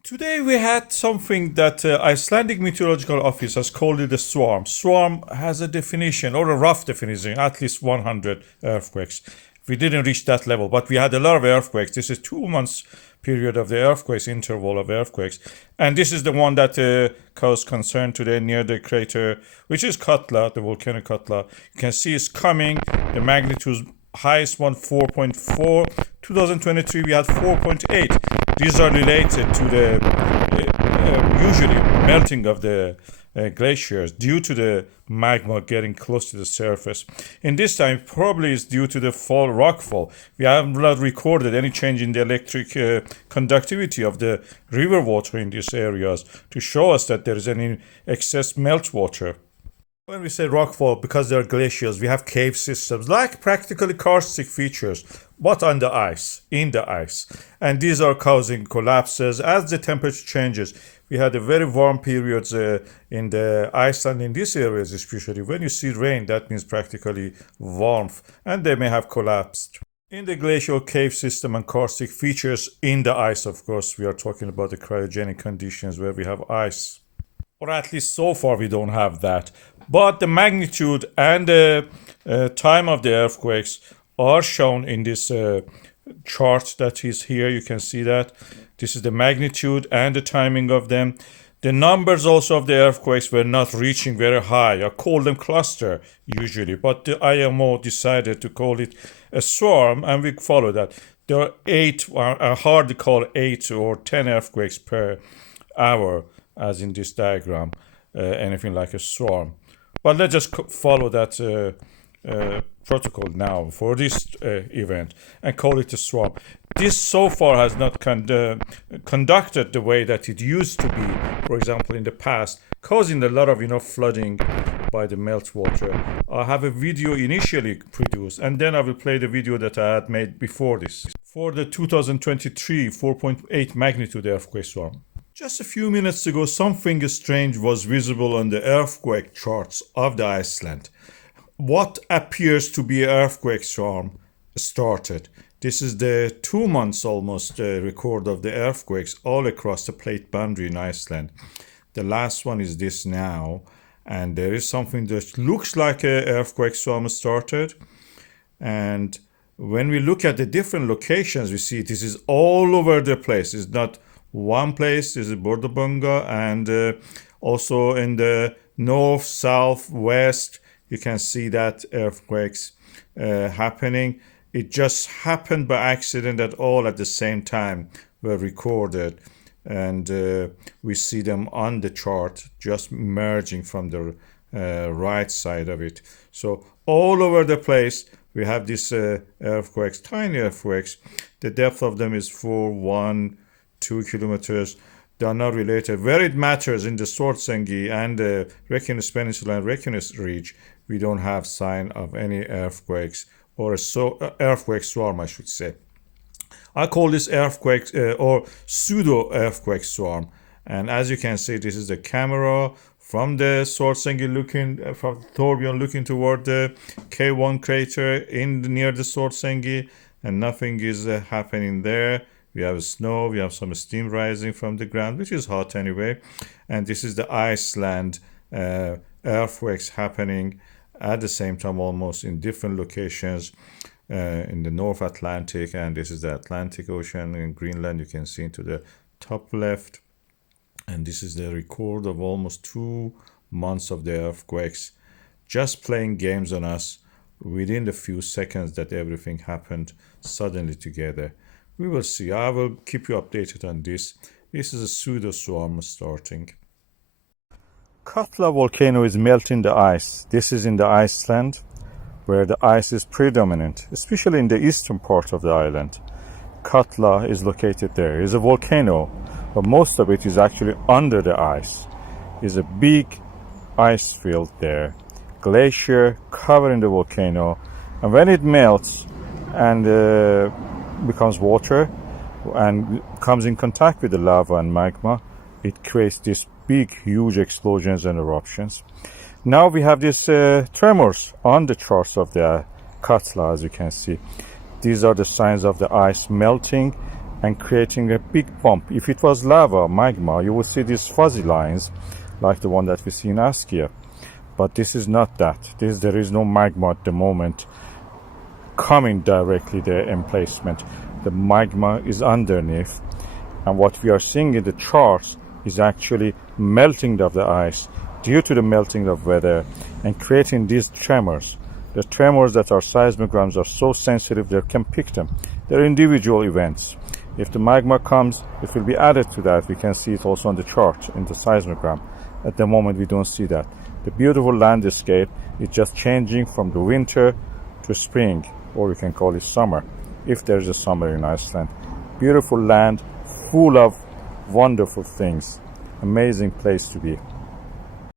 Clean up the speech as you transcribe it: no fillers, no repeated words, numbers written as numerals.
Today we had something that Icelandic Meteorological Office has called it a swarm. Swarm has a definition, or a rough definition, at least 100 earthquakes. We didn't reach that level, but we had a lot of earthquakes. This is 2 months period of the earthquakes, interval of earthquakes. And this is the one that caused concern today near the crater, which is Katla, the volcano Katla. You can see it's coming. The magnitude highest one 4.4. 2023 we had 4.8. These are related to the usually melting of the glaciers due to the magma getting close to the surface. In this time, probably is due to the rock fall. We have not recorded any change in the electric conductivity of the river water in these areas to show us that there is any excess meltwater. When we say rockfall, because there are glaciers, we have cave systems like practically karstic features, but on the ice, in the ice. And these are causing collapses as the temperature changes. We had a very warm periods in the Iceland, in these areas especially. When you see rain, that means practically warmth, and they may have collapsed. In the glacial cave system and karstic features in the ice, of course, we are talking about the cryogenic conditions where we have ice. Or at least so far we don't have that. But the magnitude and the time of the earthquakes are shown in this chart that is here. You can see that. This is the magnitude and the timing of them. The numbers also of the earthquakes were not reaching very high. I call them cluster usually, but the IMO decided to call it a swarm, and we follow that. There are hard to call 8 or 10 earthquakes per hour, as in this diagram, anything like a swarm. But let's just follow that protocol now for this event and call it a swarm. This so far has not conducted the way that it used to be, for example, in the past, causing a lot of flooding by the meltwater. I have a video initially produced, and then I will play the video that I had made before this for the 2023 4.8 magnitude earthquake swarm. Just a few minutes ago, something strange was visible on the earthquake charts of the Iceland. What appears to be an earthquake swarm started. This is the 2 months almost record of the earthquakes all across the plate boundary in Iceland. The last one is this now, and there is something that looks like an earthquake swarm started. And when we look at the different locations, we see this is all over the place. It's not one place. This is Bordabunga, and also in the north, south, west, you can see that earthquakes happening. It just happened by accident that all at the same time were recorded, and we see them on the chart just merging from the right side of it. So all over the place we have these earthquakes, tiny earthquakes. The depth of them is 2 kilometers. They are not related. Where it matters in the Svartsengi and the Reykjanes Peninsula and Reykjanes Ridge, we don't have sign of any earthquakes, or earthquake swarm, I should say. I call this earthquake or pseudo-earthquake swarm. And as you can see, this is the camera from the Svartsengi from Torbjörn looking toward the K1 crater near the Svartsengi, and nothing is happening there. We have snow, we have some steam rising from the ground, which is hot anyway. And this is the Iceland earthquakes happening at the same time, almost in different locations in the North Atlantic. And this is the Atlantic Ocean in Greenland. You can see into the top left. And this is the record of almost 2 months of the earthquakes, just playing games on us within the few seconds that everything happened suddenly together. We will see. I will keep you updated on this. This is a pseudo swarm starting. Katla volcano is melting the ice. This is in the Iceland, where the ice is predominant, especially in the eastern part of the island. Katla is located there. It's a volcano, but most of it is actually under the ice. It's a big ice field there. Glacier covering the volcano, and when it melts and becomes water and comes in contact with the lava and magma, it creates these big, huge explosions and eruptions. Now we have these tremors on the charts of the Katla, as you can see. These are the signs of the ice melting and creating a big bump. If it was lava, magma, you would see these fuzzy lines like the one that we see in Askia. But this is not that. There is no magma at the moment coming directly there in placement. The magma is underneath, and what we are seeing in the charts is actually melting of the ice due to the melting of weather and creating these tremors. The tremors that our seismograms are so sensitive they can pick them. They're individual events. If the magma comes, it will be added to that. We can see it also on the chart in the seismogram. At the moment we don't see that. The beautiful landscape is just changing from the winter to spring, or we can call it summer, if there's a summer in Iceland. Beautiful land, full of wonderful things. Amazing place to be.